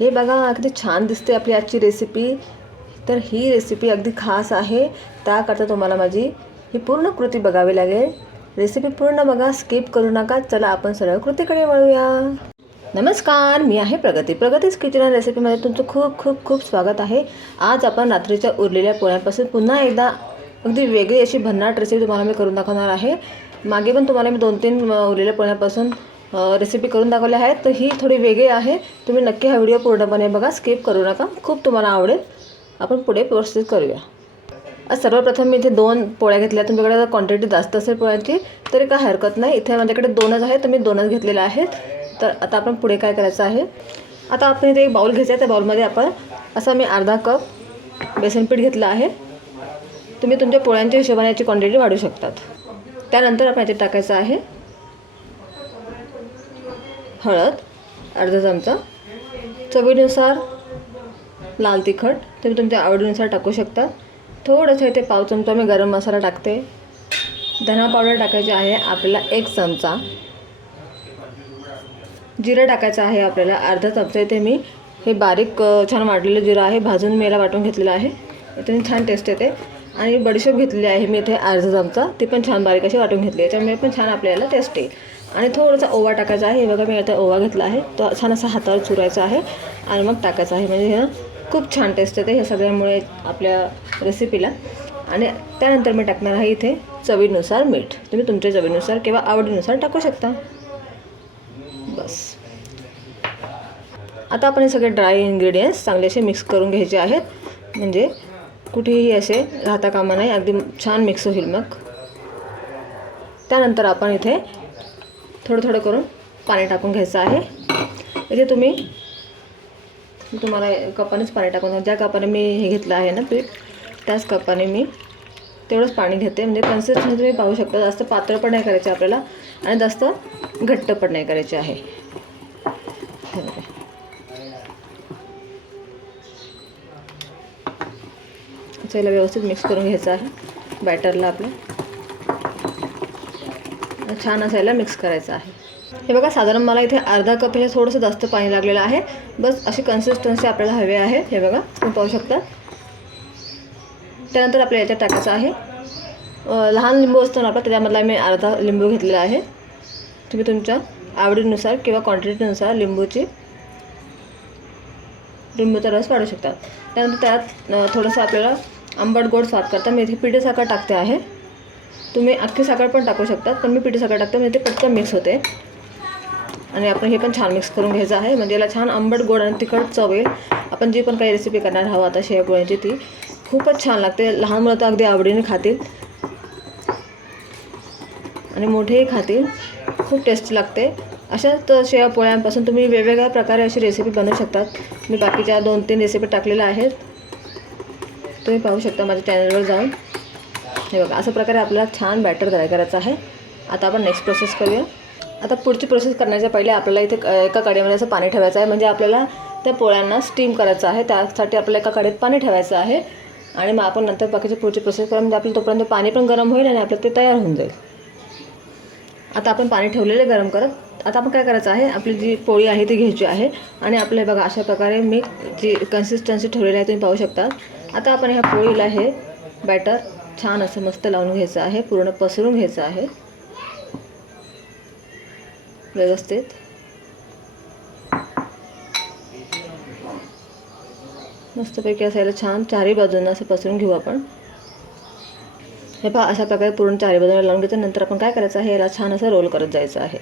हे बघा अगदी छान दिसते आपली आजची रेसिपी तर ही रेसिपी अगदी खास आहे. त्याकरता तुम्हाला माझी ही पूर्ण कृती बघावी लागेल. रेसिपी पूर्ण बघा स्किप करू नका. चला आपण सरळ कृतीकडे वळूया. नमस्कार मी आहे प्रगती. प्रगतीच किचन रेसिपीमध्ये तुमचं खूप खूप खूप स्वागत आहे. आज आपण रात्रीच्या उरलेल्या पोळ्यांपासून पुन्हा एकदा अगदी वेगळी अशी भन्नाट रेसिपी तुम्हाला मी करून दाखवणार आहे. मागे पण तुम्हाला मी दोन तीन उरलेल्या पोळ्यांपासून रेसिपी करून दाखवल्या आहेत. तर ही थोडी वेगळी आहे. तुम्ही नक्की हा व्हिडिओ पूर्णपणे बघा. स्किप करू नका. खूप तुम्हाला आवडेल. आपण पुढे प्रोसेस करूया. सर्वप्रथम मी इथे दोन पोळ्या घेतल्या. तुमच्याकडे जर क्वांटिटी जास्त असेल पोळ्यांची तरी काय हरकत नाही. इथे माझ्याकडे दोनच आहेत. तर मी दोनच घेतलेल्या आहेत. तर आता आपण पुढे काय करायचं आहे? आता आपण इथे एक बाउल घ्यायचा आहे. त्या बाउलमध्ये आपण असा मी अर्धा कप बेसनपीठ घेतलं आहे. तुम्ही तुमच्या पोळ्यांच्या हिशोबाने याची क्वांटिटी वाढू शकतात. त्यानंतर आपण याच्यात टाकायचं आहे. हळद अर्धा चमचा. चवीनुसार लाल तिखट तुम्ही तुमच्या आवडीनुसार टाकू शकता. थोडंसं इथे पाव चमचा मी गरम मसाला टाकते. धना पावडर टाकायची आहे आपल्याला एक चमचा. जिरं टाकायचं आहे आपल्याला अर्धा चमचा. इथे मी हे बारीक छान वाटलेलं जिरं आहे भाजून मी याला वाटून घेतलेलं आहे. इथे छान टेस्ट येते. आणि बडीशेप घेतलेली आहे मी इथे अर्धा चमचा. ती पण छान बारीक अशी वाटून घेतली याच्यामुळे पण छान आपल्याला टेस्ट येईल आणि थोडासा ओवा टाकायचा आहे. हे बघा मी आता ओवा घेतला आहे. तो छान असा हातावर चुरायचा आहे आणि मग टाकायचा आहे. म्हणजे हे खूप छान टेस्ट येते. ह्या सगळ्यामुळे आपल्या रेसिपीला आणि त्यानंतर मी टाकणार आहे इथे चवीनुसार मीठ. तुम्ही तुमच्या चवीनुसार किंवा आवडीनुसार टाकू शकता. बस. आता आपण हे सगळे ड्राय इन्ग्रेडियंट्स चांगले असे मिक्स करून घ्यायचे आहेत. म्हणजे कुठेही असे राहता कामा नाही अगदी छान मिक्स होईल मग. त्यानंतर आपण इथे थोडं थोडं करून पाणी टाकून घ्यायचं आहे. इथे तुम्ही तुम्हाला कपानेच पाणी टाकून ज्या कपाने मी हे घेतलं आहे ना पीठ त्याच कपाने मी तेवढंच पाणी घेते. म्हणजे कन्सिस्टन्सी तुम्ही पाहू शकता. जास्त पातळ पण नाही करायचे आपल्याला आणि जास्त घट्ट पण नाही करायचे आहे. चला व्यवस्थित मिक्स करून घ्यायचं आहे. बॅटरला आपलं. छान असायला मिक्स करायचं आहे. हे बघा साधारण मला इथे अर्धा कप हे थोडंसं जास्त पाणी लागलेलं आहे. बस अशी कन्सिस्टन्सी आपल्याला हवी आहे. हे बघा तुम्ही पाहू शकता. त्यानंतर आपल्या याच्यात टाकायचं आहे. लहान लिंबू असतो ना आपला त्याच्यामधला मी अर्धा लिंबू घेतलेला आहे. तुम्ही तुमच्या आवडीनुसार किंवा क्वांटिटीनुसार लिंबूची लिंबूचा रस काढू शकता. त्यानंतर त्यात थोडंसं आपल्याला आंबट गोड स्वाद करता. मी इथे पिठे साखर टाकते आहे. तुम्ही अख्खी साखर पण टाकू शकता पण मी पिठी साखर टाकते म्हणजे ते पटकन मिक्स होते. आणि आपण हे पण छान मिक्स करून घ्यायचं आहे. म्हणजे याला छान आंबट गोड आणि तिखट चव येईल आपण जी पण काही रेसिपी करणार हवं आता शेवगोळ्याची ती खूपच छान लागते. लहान मुलं तर अगदी आवडीने खातील. आणि मोठेही खातील. खूप टेस्टी लागते. अशाच शेया पोळ्यांपासून तुम्ही वेगवेगळ्या प्रकारे अशी रेसिपी बनवू शकतात. मी बाकीच्या दोन तीन रेसिपी टाकलेल्या आहेत. तुम्ही पाहू शकता माझ्या चॅनलवर जाऊन. हे बघा अशा प्रकारे आपल्याला छान बॅटर तयार करायचं आहे. आता आपण नेक्स्ट प्रोसेस करूया. आता पुढची प्रोसेस करण्याच्या पहिले आपल्याला इथे एका कडेमध्ये असं पाणी ठेवायचं आहे. म्हणजे आपल्याला त्या पोळ्यांना स्टीम करायचं आहे. त्यासाठी आपल्याला एका कडेत पाणी ठेवायचं आहे. आणि मग आपण नंतर बाकीची पुढची प्रोसेस करा म्हणजे आपल्याला तोपर्यंत पाणी पण गरम होईल आणि आपलं ते तयार होऊन जाईल. आता आपण पाणी ठेवलेले गरम करत आता आपण काय करायचं आहे? आपली जी पोळी आहे ती घ्यायची आहे. आणि आपले बघा अशा प्रकारे मी जी कन्सिस्टन्सी ठेवलेली आहे तुम्ही पाहू शकता. आता आपण ह्या पोळीला हे बॅटर छान असं मस्त लावून घ्यायचं आहे पूर्ण पसरून घ्यायचं आहे. व्यवस्थित. मस्तपैकी असायला छान चारही बाजूंना असं पसरून घेऊ आपण. हे पहा अशा प्रकारे पूर्ण चारी बाजूला लावून घेतो नंतर आपण काय करायचं आहे याला छान असं रोल करत जायचं आहे.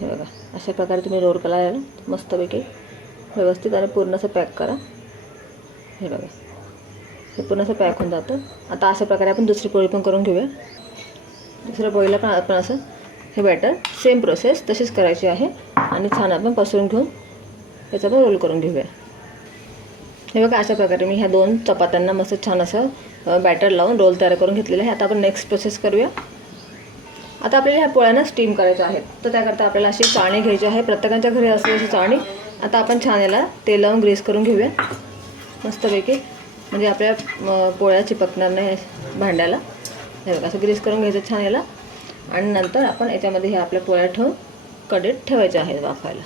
हे बघा अशा प्रकारे तुम्ही रोल करा याला मस्तपैकी. व्यवस्थित आणि पूर्ण असं पॅक करा. हे बघा. हे पूर्ण असं पॅक होऊन जातं. आता अशा प्रकारे आपण दुसरी पोळी पण करून घेऊया. दुसऱ्या पोळीला पण आपण असं हे बॅटर सेम प्रोसेस तशीच करायची आहे. आणि छान आपण पसरून घेऊन याचा पण रोल करून घेऊया. हे बघा अशा प्रकारे मी ह्या दोन चपात्यांना मस्त छान असं बॅटर लावून रोल तयार करून घेतलेलं आहे. आता आपण नेक्स्ट प्रोसेस करूया. आता आपल्याला ह्या पोळ्यांना स्टीम करायच्या आहेत. तर त्याकरता आपल्याला अशी चाळणी घ्यायची आहे. प्रत्येकाच्या घरी असते अशी चाळणी. आता आपण छान याला तेल लावून ग्रीस करून घेऊया. मस्तपैकी. म्हणजे आपल्या पोळ्या चिपकणार नाही भांड्याला. हे बघा असं ग्रीस करून घ्यायचं छान याला. आणि नंतर आपण याच्यामध्ये हे आपल्या पोळ्या ठेवून कढईत ठेवायच्या आहेत वाफायला.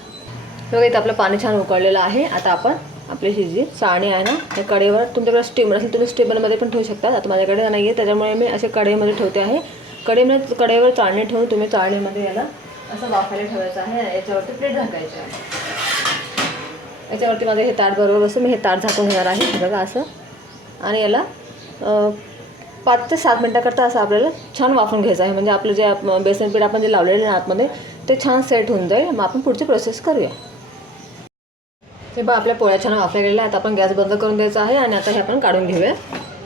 बघा इथं आपलं पाणी छान उकळलेलं आहे. आता आपण आपली ही जी चाळणी आहे ना त्या कडेवर तुमच्याकडे स्टीमर असेल तुम्ही स्टीमरमध्ये पण ठेवू शकता. आता माझ्याकडे नाही आहे त्याच्यामुळे मी असे कढईमध्ये ठेवते आहे. कढईमध्ये कढईवर चाळणी ठेवून तुम्ही चाळणीमध्ये याला असं वाफायला ठेवायचं आहे. याच्यावरती प्लेट झाकायची आहे. याच्यावरती माझं हे ताट बरोबर बसून मी हे ताट झाकून घेणार आहे. बघा असं आणि याला पाच ते सात मिनटाकरता असं आपल्याला छान वाफून घ्यायचं आहे. म्हणजे आपलं जे आप- बेसन पीठ आपण जे लावलेलं आहे आतमध्ये ते छान सेट होऊन जाईल. मग आपण पुढची प्रोसेस करूया. हे बघा आपल्या पोळ्या छान वाफल्या गेलेल्या आता आपण गॅस बंद करून द्यायचा आहे आणि आता हे आपण काढून घेऊया.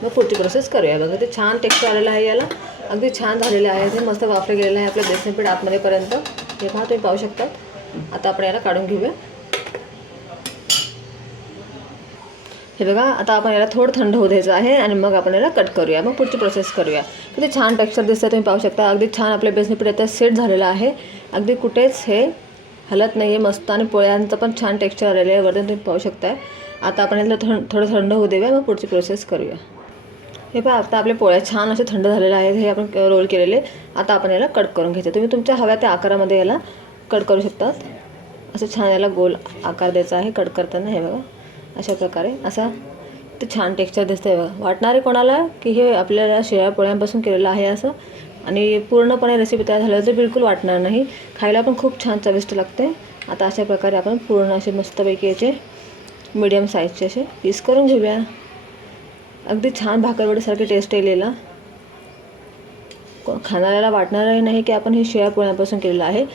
मग पुढची प्रोसेस करूया. बघा ते छान टेक्स्चर आलेलं आहे याला. अगदी छान झालेलं आहे. ते मस्त वाफले गेलेलं आहे आपलं बेसन पीठ आतमध्येपर्यंत हे पहा तुम्ही पाहू शकता. आता आपण याला काढून घेऊया. हे बघा आता आपण याला थोडं थंड होऊ द्यायचं आहे आणि मग आपण याला कट करूया. मग पुढची प्रोसेस करूया. किती छान टेक्स्चर दिसतं तुम्ही पाहू शकता. अगदी छान आपल्या बेसन पीठ आता सेट झालेलं आहे. अगदी कुठेच हे हलत नाही आहे मस्त आणि पोळ्यांचं पण छान टेक्स्चर आलेलं आहे वरती तुम्ही पाहू शकताय. आता आपण याला थंड थोडं थंड होऊ देऊया मग पुढची प्रोसेस करूया. हे पहा आता आपल्या पोळ्या छान असे थंड झालेले आहेत हे आपण रोल केलेले. आता आपण याला कट करून घ्यायचे. तुम्ही तुमच्या हव्या त्या आकारामध्ये याला कट करू शकतात. असं छान याला गोल आकार द्यायचा आहे कट करताना हे बघा. अशा प्रकारे. असा ते छान टेक्स्चर दिसतं आहे बघा. आहे कोणाला की हे आपल्याला शिळ्या पोळ्यांपासून केलेलं आहे असं? आणि पूर्णपणे रेसिपी तयार झाल्यावर तर बिलकुल वाटणार नाही. खायला पण खूप छान चविष्ट लागते. आता अशा प्रकारे आपण पूर्ण असे मस्तपैकी याचे मीडियम साईजचे असे पीस करून घेऊया. अगदी छान भाकरवडीसारखे टेस्ट येलेला खाणाऱ्याला वाटणारही नाही की आपण हे शिळ्या पोळ्यांपासून केलेलं आहे.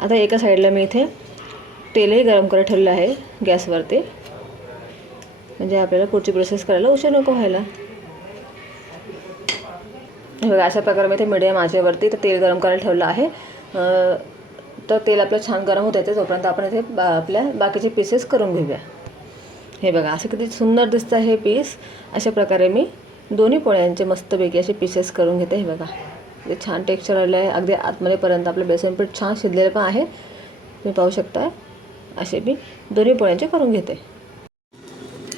आता एका साईडला मी इथे तेलही गरम करत ठेवलेलं आहे गॅसवरती. म्हणजे आपल्याला पुढची प्रोसेस करायला उशीर नको व्हायला. हे बघा अशा प्रकारे मी ते मिडियम आचेवरती तर तेल गरम करायला ठेवलं आहे. तर तेल आपलं छान गरम होत येते तोपर्यंत आपण इथे बा आपल्या बाकीचे पीसेस करून घेऊया. हे बघा असं किती सुंदर दिसतं हे पीस अशा प्रकारे मी दोन्ही पोळ्यांचे मस्तपैकी असे पीसेस करून घेते हे बघा. ते छान टेक्स्चर आलं आहे. अगदी आतमध्येपर्यंत आपलं बेसन पीठ छान शिजलेलं पण आहे. तुम्ही पाहू शकता असे मी दोन्ही पोळ्यांचे करून घेते.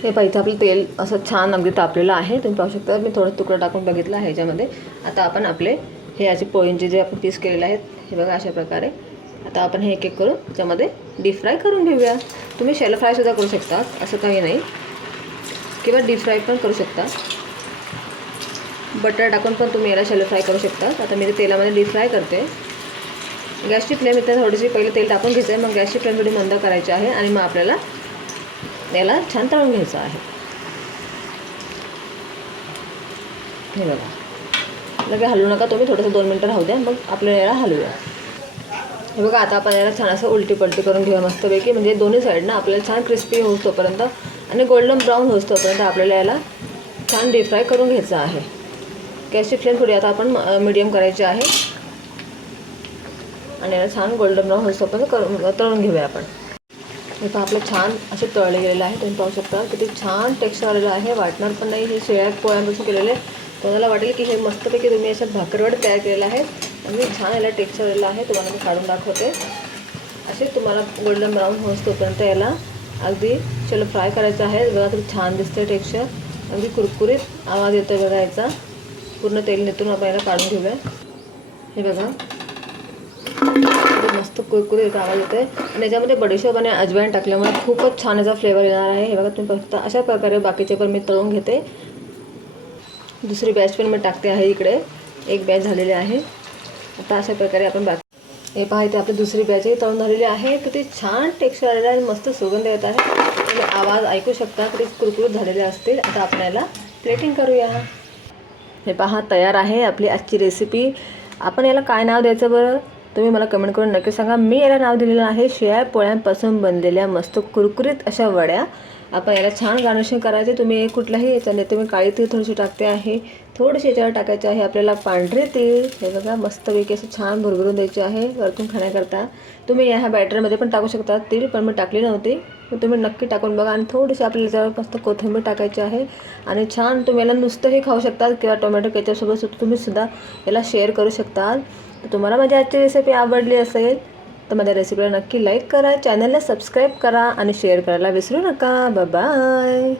हे पाहिजे आपलं तेल असं छान अगदी तापलेलं आहे. तुम्ही पाहू शकता मी थोडं तुकडं टाकून बघितलं आहे ह्याच्यामध्ये. आता आपण आपले हे असे पोळींचे जे आपण पीस केलेले आहेत हे बघा अशा प्रकारे. आता आपण हे एक एक करून त्याच्यामध्ये डीप फ्राय करून घेऊया. तुम्ही शेल फ्रायसुद्धा करू शकता असं काही नाही. किंवा डीप फ्राय पण करू शकता. बटर टाकून पण तुम्ही याला शेल फ्राय करू शकता. आता मी ते तेलामध्ये डीप फ्राय करते. गॅसची फ्लेम इथे थोडीशी पहिले तेल टाकून घ्यायचं आहे. मग गॅसची फ्लेम थोडी मंद करायची आहे आणि मग आपल्याला याला छान तळून घ्यायचं आहे. हे बघा. लगे हलवू नका तुम्ही थोडंसं दोन मिनटं राहू द्या. मग आपल्याला याला हलवूया हे बघा आता आपण याला छान असं उलटी पलटी करून घेऊया मस्तपैकी. म्हणजे दोन्ही साईडनं आपल्याला छान क्रिस्पी होऊस तोपर्यंत आणि गोल्डन ब्राऊन होऊस तोपर्यंत आपल्याला याला छान डीप फ्राय करून घ्यायचं आहे. गॅसची फ्लेम थोडी आता आपण मीडियम करायची आहे. आणि याला छान गोल्डन ब्राऊन होईस्तोपर्यंत करून तळून घेऊया आपण. इथं आपलं छान असे तळले गेलेलं आहे तुम्ही पाहू शकता किती छान टेक्स्चर आलेलं आहे. वाटणार पण नाही हे शेळ्या पोळ्यांपासून केलेले. कोणाला वाटेल की हे मस्तपैकी तुम्ही अशा भाकरवड तयार केलेलं आहे आणि छान याला टेक्स्चर आलेलं आहे. तुम्हाला मी काढून दाखवते. असे तुम्हाला गोल्डन ब्राऊन होईस्तोपर्यंत याला अगदी चलो फ्राय करायचं आहे. बघा तरी छान दिसतं टेक्स्चर अगदी कुरकुरीत आवाज येतो बघायचा पूर्ण तेल नेतून आपण याला काढून घेऊया. हे बघा. मस्त कुरकुरीत आवाज येते आणि याच्यामध्ये बडीशोप आणि अजवाईन टाकल्यामुळे खूपच छान याचा फ्लेवर येणार आहे. हे बघा तुम्ही बघता अशा प्रकारे बाकीचे पण मी तळून घेते. दुसरी बॅच पण मी टाकते आहे इकडे. एक बॅच झालेली आहे. आता अशा प्रकारे आपण बाकी हे पहा इथे आपली दुसरी बॅचही तळून झालेली आहे. किती छान टेक्स्चर आलेलं आहे मस्त सुगंध येत आहे. तुम्ही आवाज ऐकू शकता किती कुरकुरीत झालेले असतील. आता आपण याला प्लेटिंग करूया. हे पहा तयार आहे आपली आजची रेसिपी आपण याला काय नाव द्यायचं बरं? तुम्ही मला कमेंट करून नक्की सांगा. मी याला नाव दिलेलं आहे शिळ्या पोळ्यांपासून बनलेल्या मस्त कुरकुरीत अशा वड्या. आपण याला छान गार्निशिंग करायचे. तुम्ही कुठल्याही याच्याने तुम्ही काळी तीळ थोडीशी टाकते आहे. थोडीशी याच्यावर टाकायचे आहे आपल्याला पांढरे तीळ. हे बघा मस्तपैकी असं छान भरभरून द्यायचे आहे. वरतून खाण्याकरता. तुम्ही ह्या बॅटरमध्ये पण टाकू शकता. तीळ पण मी टाकली नव्हती. मग तुम्ही नक्की टाकून बघा. आणि थोडीशी आपल्याला जवळपास मस्त कोथिंबीर टाकायची आहे. आणि छान तुम्ही याला नुसतंही खाऊ शकता किंवा टोमॅटो केचपसोबत तुम्ही सुद्धा याला शेअर करू शकता तर तुम्हाला माझी आजची रेसिपी आवडली असेल तर माझ्या रेसिपीला नक्की लाईक करा. चॅनलला सबस्क्राईब करा आणि शेअर करायला विसरू नका. बाय